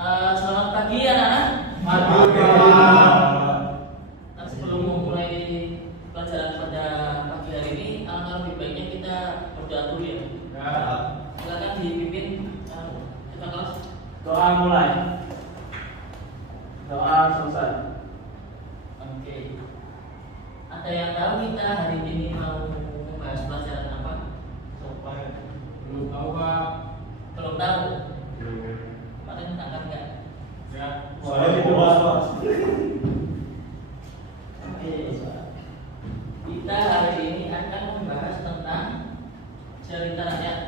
Selamat pagi anak-anak. Pagi. Nah, sebelum memulai pelajaran pada pagi hari ini, alangkah lebih baiknya kita berdoa dulu ya. Silakan dipimpin kita kelas. Doa mulai. Doa selesai. Oke. Ada yang tahu kita hari ini mau membahas pelajaran apa? Belum tahu Pak. Belum tahu. Kemarin tangkap nggak? Ya. Saya di bawah, Pak. Oke. Kita hari ini akan membahas tentang cerita rakyat.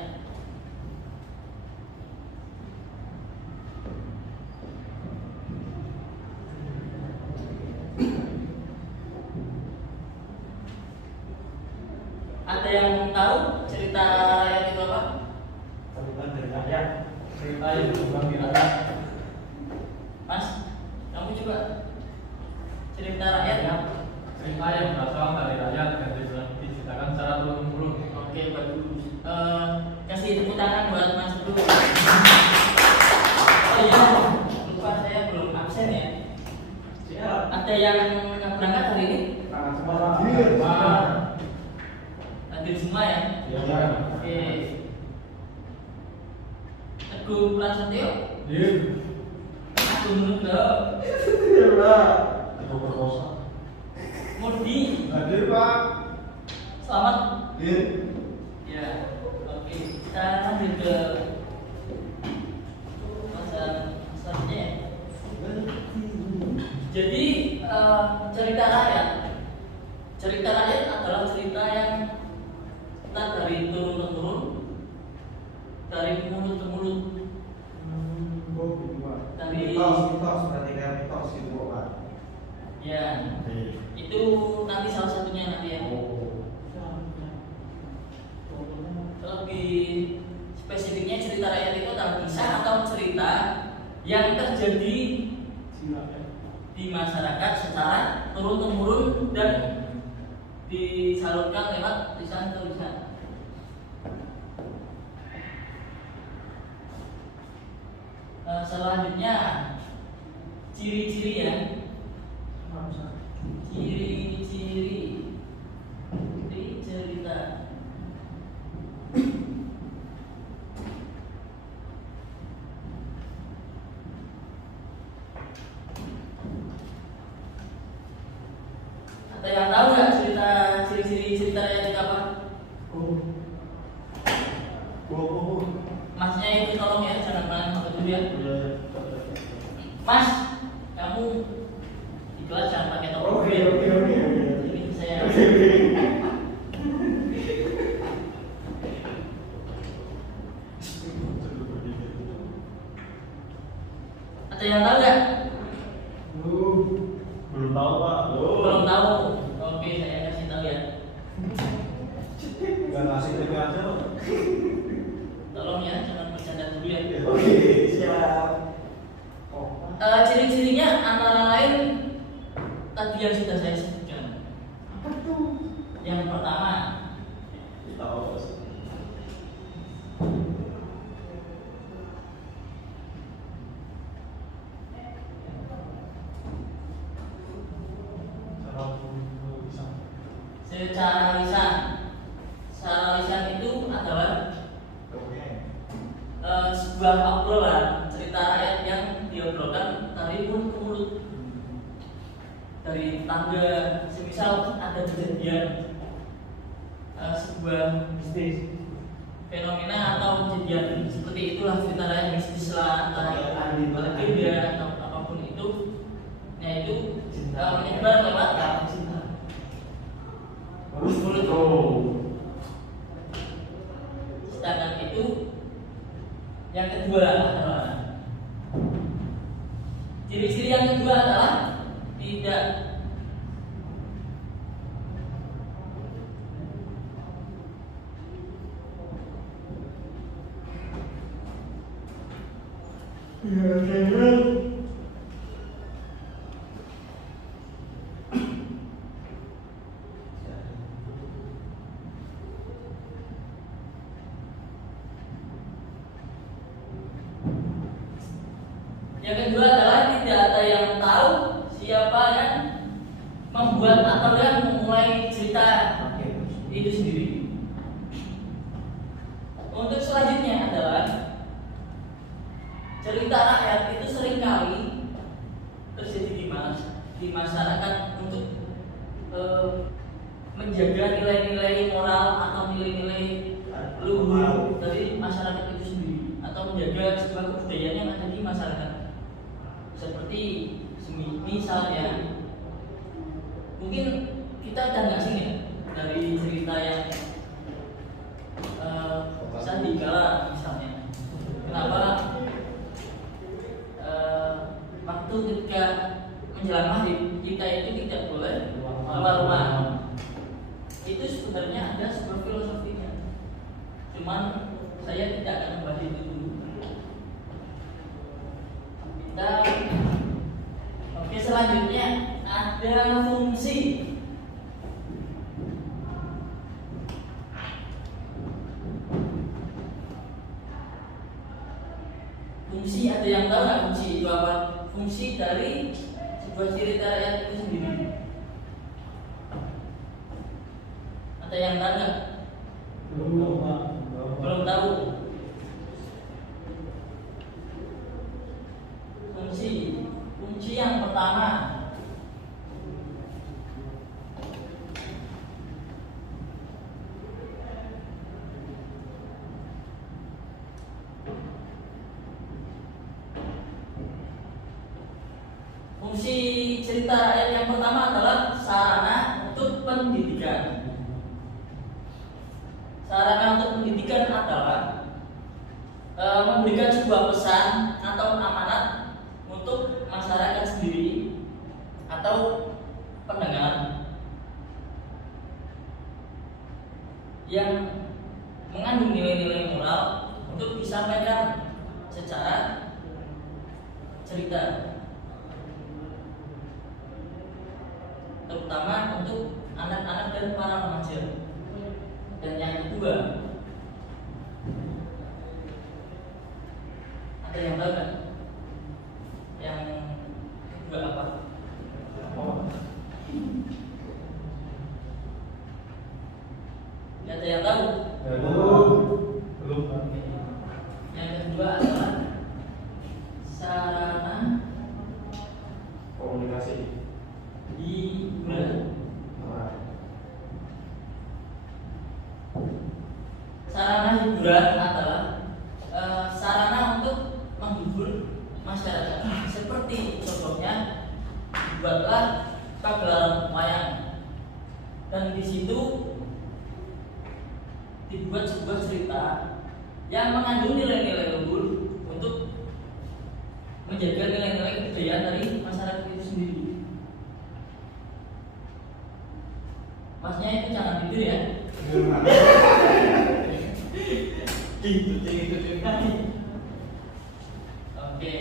Ada yang tahu cerita rakyat itu apa? Cerita dari rakyat. Cerita yang berkembang di rakyat. Mas, kamu juga cerita rakyat ya? Cerita yang berasal dari rakyat dan diceritakan secara turun-temurun. Oke, bagus. Kasih tepuk tangan buat Mas dulu. Oh iya, lupa saya belum absen ya. Siap. Ada yang berangkat hari ini? Tangan semua Pak. Hadir. Pak. Hadir semua ya? Iya. Oke. Teguh Prasetyo, Iya. Agung Nugroho, Hadir, Pak. Itu berkosa. Murdi, Hadir, Pak. selamat. Hadir. Ya, oke. Kita lanjut ke masa selanjutnya ya. Jadi cerita rakyat. Cerita rakyat adalah cerita yang entah dari turun temurun, dari mulut ke mulut, Oh, gitu, Pak. dari Mitos, berarti kan mitos itu, Pak. ya itu nanti salah satunya nanti ya. Oh. Lebih spesifiknya cerita rakyat itu adalah kisah atau cerita yang terjadi di masyarakat secara turun temurun dan disalurkan lewat tulisan-tulisan. Selanjutnya ciri-ciri ya. Ciri-ciri di cerita. Ada yang tahu nggak cerita ciri-ciri cerita rakyat itu apa? Oh. Masnya itu tolong ya, jangan main HP dulu ya. Iya. Mas, kamu di kelas jangan pakai topi. Oke. Ini saya. Ada yang tahu nggak? Belum tahu, Pak. Belum tahu. Oke, saya kasih tahu ya. Enggak ngasih TV aja, Pak. Tolong ya, jangan bercanda dulu ya. Oke, siap. Ciri-cirinya antara lain tadi yang sudah saya sebutkan. Apa tuh? Yang pertama, Tahu, Bos. secara lisan. Secara lisan itu adalah sebuah obrolan cerita rakyat yang diobrolkan dari mulut ke mulut, dari tetangga. Semisal ada kejadian sebuah bisnis fenomena atau kejadian seperti itulah cerita rakyat, bisnis lah, legenda atau apapun itu, itu menyebar lewat mulut. Sedangkan itu yang kedua adalah ciri-ciri yang kedua adalah tidak Yang kedua adalah tidak ada yang tahu siapa yang membuat atau yang memulai cerita itu sendiri. Untuk selanjutnya adalah cerita rakyat itu seringkali terjadi di masyarakat untuk menjaga nilai-nilai moral atau nilai-nilai luhur dari masyarakat itu sendiri, atau menjaga sebuah kebudayaan yang ada di masyarakat. Seperti misalnya, mungkin kita udah nggak sini ya, dari cerita yang Sandikala misalnya. Kenapa waktu ketika menjelang maghrib kita itu tidak boleh keluar rumah? Itu sebenarnya ada sebuah filosofinya. Cuman saya tidak akan membahas itu dulu. Oke, selanjutnya ada fungsi. Fungsi, ada yang tahu nggak fungsi itu apa? Fungsi dari sebuah cerita rakyat itu sendiri. Ada yang tahu nggak? Belum tahu. Fungsi yang pertama, fungsi cerita rakyat yang pertama adalah sarana untuk pendidikan. Sarana untuk pendidikan adalah memberikan sebuah pesan atau amanat untuk masyarakat sendiri atau pendengar yang mengandung nilai-nilai moral untuk disampaikan secara cerita, terutama untuk anak-anak dan para remaja. Dan yang kedua, ada yang tahu kan? Yang kedua apa? Ada yang tahu? Belum. Yang kedua adalah sarana Komunikasi. hiburan. Sarana hiburan adalah sarana untuk menghibur masyarakat. Seperti contohnya, buatlah pagelaran wayang, dan di situ dibuat sebuah cerita yang mengandung nilai-nilai luhur untuk menjaga nilai-nilai kebudayaan dari masyarakat itu sendiri. Masnya itu jangan tidur ya. Oke.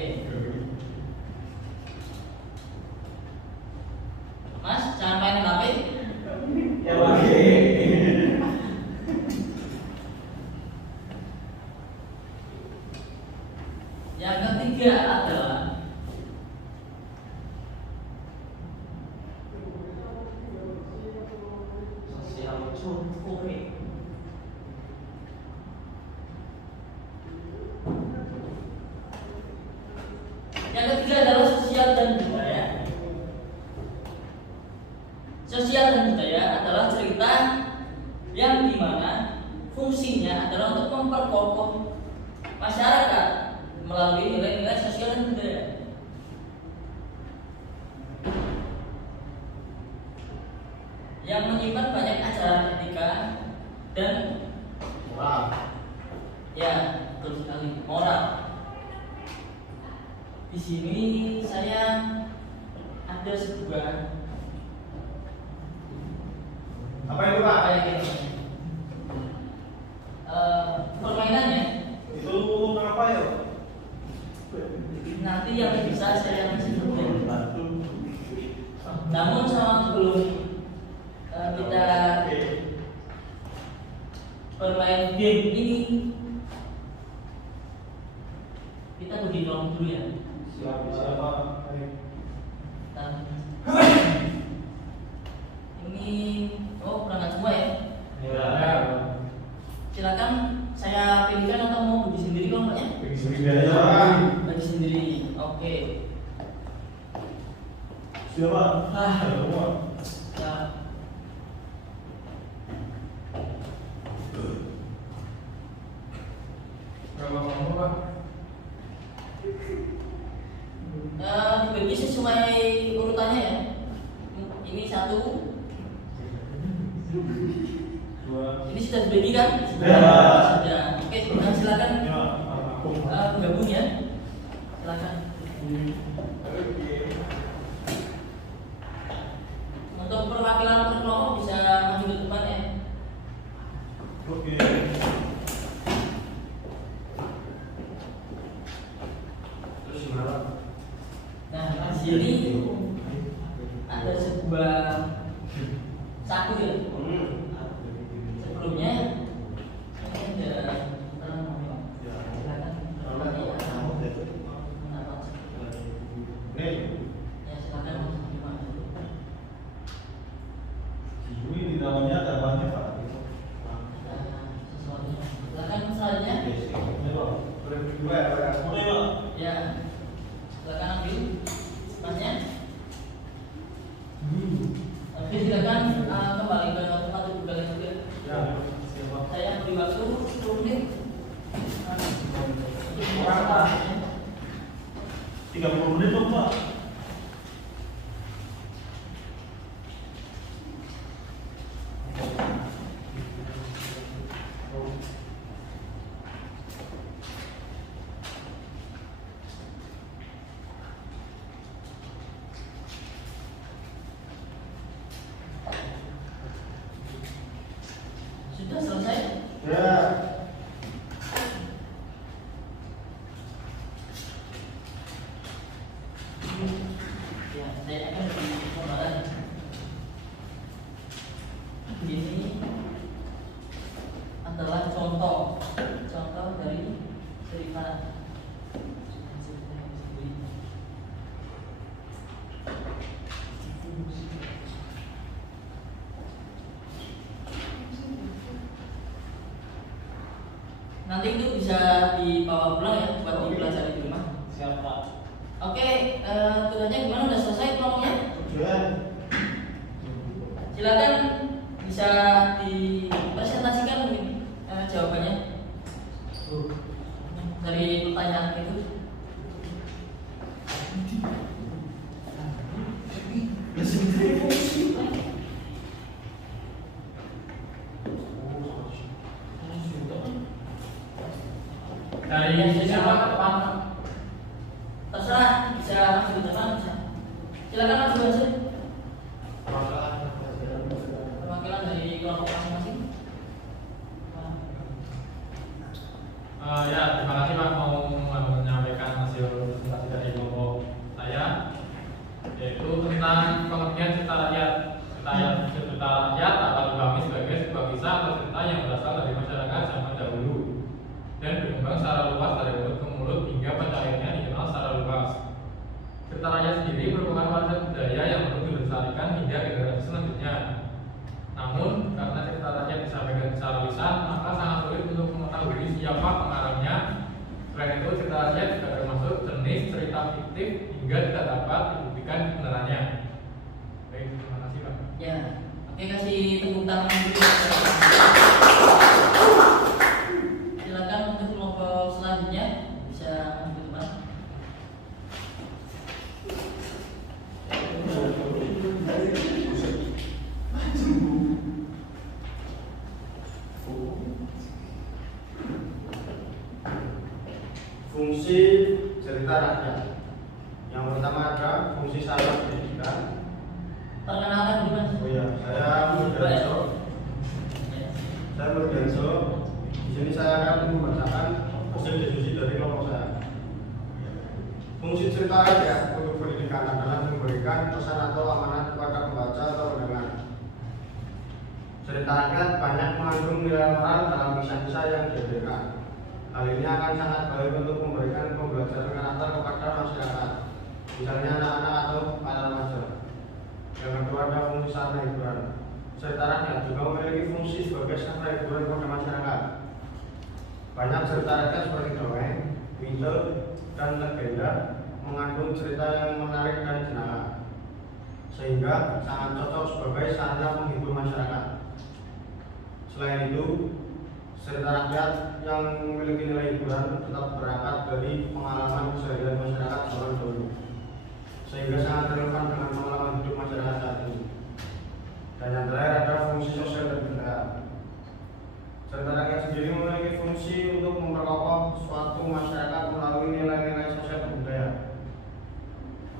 Mas, jangan main HP. Ya oke. Yang ketiga adalah sosial contohnya. Yang ketiga adalah sosial dan budaya. Sosial dan budaya adalah cerita yang dimana fungsinya adalah untuk memperkokoh masyarakat melalui nilai-nilai sosial dan budaya. Yang menyimpan banyak ajaran etika dan Moral. ya, betul sekali, moral. Di sini saya ada sebuah Apa itu Pak? kayak gini. Permainannya Itu apa ya? nanti yang bisa saya kasih tahu. Namun sebelum kita bermain game ini, kita pergi nongkrong dulu ya. Siapa? Dan ini berangkat semua ya. Ya. Silakan saya pilihkan atau mau bagi sendiri kelompoknya? Bagi sendiri. Oke. Siapa? Ya. Berapa kelompok, Pak? Dibagi sesuai urutannya ya. Ini 1. Ini sudah dibagi kan? Sudah. Oke, silakan bergabung ya. Silakan. Untuk perwakilan per kelompok bisa maju ke depan ya. Oke. Terus gimana? Nah, di sini ada sebuah saku ya. Sebelumnya ini ada silakan. Ya silakan. Ini di dalamnya ada banyak Pak. Silakan selanjutnya. Boleh berdua ya Pak? Boleh Pak. Ya, silakan ambil masnya. Oke, silakan kembali ke tempat duduk kalian juga. Ya, siapa? Saya beri waktu 10 menit. Berapa? 30 menit dong Pak. Sudah selesai? Ya. Ya, saya akan beri gambaran. Ini adalah contoh dari derivatif. Nanti itu bisa dibawa pulang ya buat dipelajari di rumah. Siapa? Oke, tugasnya gimana? Udah selesai kelompoknya? Sudah. Silakan bisa dipresentasikan mungkin jawabannya dari pertanyaan itu. Dari sini apa ke depan? Terserah, bisa maju ke depan bisa. Silakan maju aja. Perwakilan dari kelompok masing-masing. Ya, terima kasih Pak mau menyampaikan hasil presentasi dari kelompok saya, yaitu tentang pengertian cerita rakyat. Cerita rakyat dapat dipahami sebagai sebuah kisah atau cerita yang berasal dari masyarakat zaman dahulu dan berkembang secara luas dari mulut ke mulut hingga pada akhirnya dikenal secara luas. Cerita rakyat sendiri merupakan warisan budaya yang perlu dilestarikan hingga generasi selanjutnya. Namun, karena cerita rakyat disampaikan secara lisan, maka sangat sulit untuk mengetahui siapa pengarangnya. Selain itu, cerita rakyat juga termasuk jenis cerita fiktif hingga tidak dapat dibuktikan kebenarannya. Baik, terima kasih Pak. Ya, oke kasih tepuk tangan dulu. Silakan untuk kelompok selanjutnya bisa maju ke depan. Fungsi cerita rakyat. Yang pertama ada fungsi sarana pendidikan. Perkenalkan dulu Mas. Oh iya, saya Murdianso. Ya. Saya Murdianso. Di sini saya akan membacakan hasil diskusi dari kelompok saya. Fungsi cerita rakyat untuk pendidikan adalah memberikan pesan atau amanat kepada pembaca atau pendengar. Cerita rakyat banyak mengandung nilai moral dalam kisah-kisah yang dihadirkan. Hal ini akan sangat baik untuk memberikan pembelajaran karakter kepada masyarakat, misalnya anak-anak atau para remaja. Yang kedua ada fungsi sarana hiburan. Cerita rakyat juga memiliki fungsi sebagai sarana hiburan kepada masyarakat. Banyak cerita rakyat seperti dongeng, mitos, dan legenda mengandung cerita yang menarik dan jenaka, sehingga sangat cocok sebagai sarana menghibur masyarakat. Selain itu, cerita rakyat yang memiliki nilai hiburan tetap berangkat dari pengalaman keseharian masyarakat zaman dahulu, sehingga sangat relevan dengan pengalaman hidup masyarakat saat ini. Dan yang terakhir ada fungsi sosial dan budaya. Cerita rakyat sendiri memiliki fungsi untuk memperkokoh suatu masyarakat melalui nilai-nilai sosial dan budaya.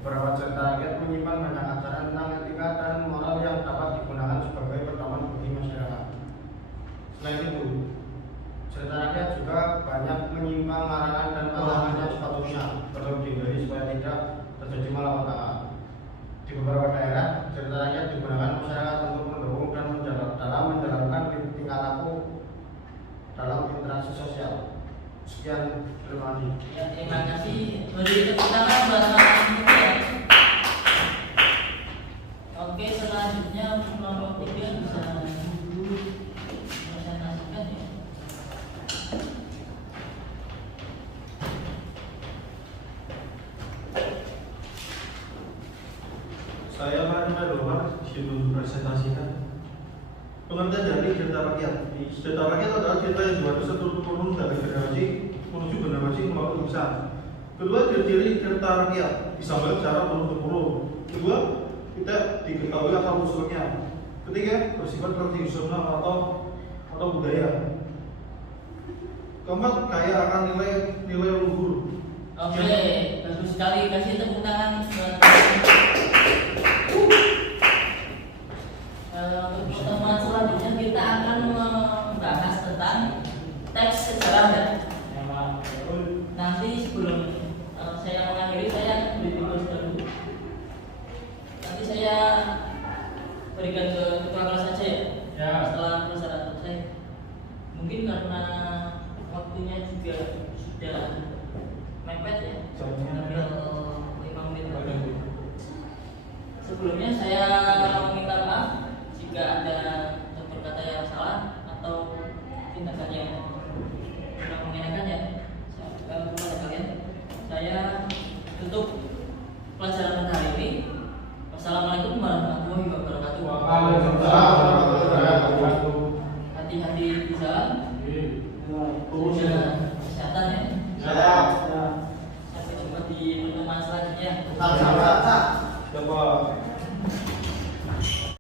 Beberapa cerita rakyat menyimpan banyak ajaran tentang etika dan moral yang dapat digunakan sebagai pedoman bagi masyarakat. Selain itu, cerita rakyat juga banyak menyimpang larangan dan larangan yang sepatutnya perlu dihindari supaya tidak terjadi malapetaka. Di beberapa daerah, cerita rakyat digunakan masyarakat untuk mendukung dan dalam menjalankan tingkah laku dalam interaksi sosial. Sekian, terima kasih. Ya, terima kasih. Beri tepuk tangan buat Mas Muda. Oke, selanjutnya kelompok 3 bisa dulu presentasikan ya. Saya Mahendra Domar, disuruh presentasikan pengertian dari cerita rakyat. Cerita rakyat adalah cerita yang diwariskan turun-temurun dari generasi menuju generasi melalui tulisan. Kedua, ciri-ciri cerita rakyat disampaikan secara turun-temurun. Kedua, tidak diketahui asal usulnya. Ketiga, bersifat tradisional atau budaya. Keempat, kaya akan nilai luhur. Oke, bagus sekali. Kasih tepuk tangan buat untuk pertemuan selanjutnya kita akan membahas tentang teks sejarah ya. Nanti sebelum saya mengakhiri, saya beri tugas dulu. Nanti saya berikan ke ketua kelas saja ya. Setelah persyaratan selesai. Mungkin karena waktunya juga sudah mepet ya. Tinggal 5 menit lagi. Sebelumnya saya meminta maaf jika ada tutur kata yang salah atau tindakan yang kurang mengenakan ya kepada kalian. Saya tutup pelajaran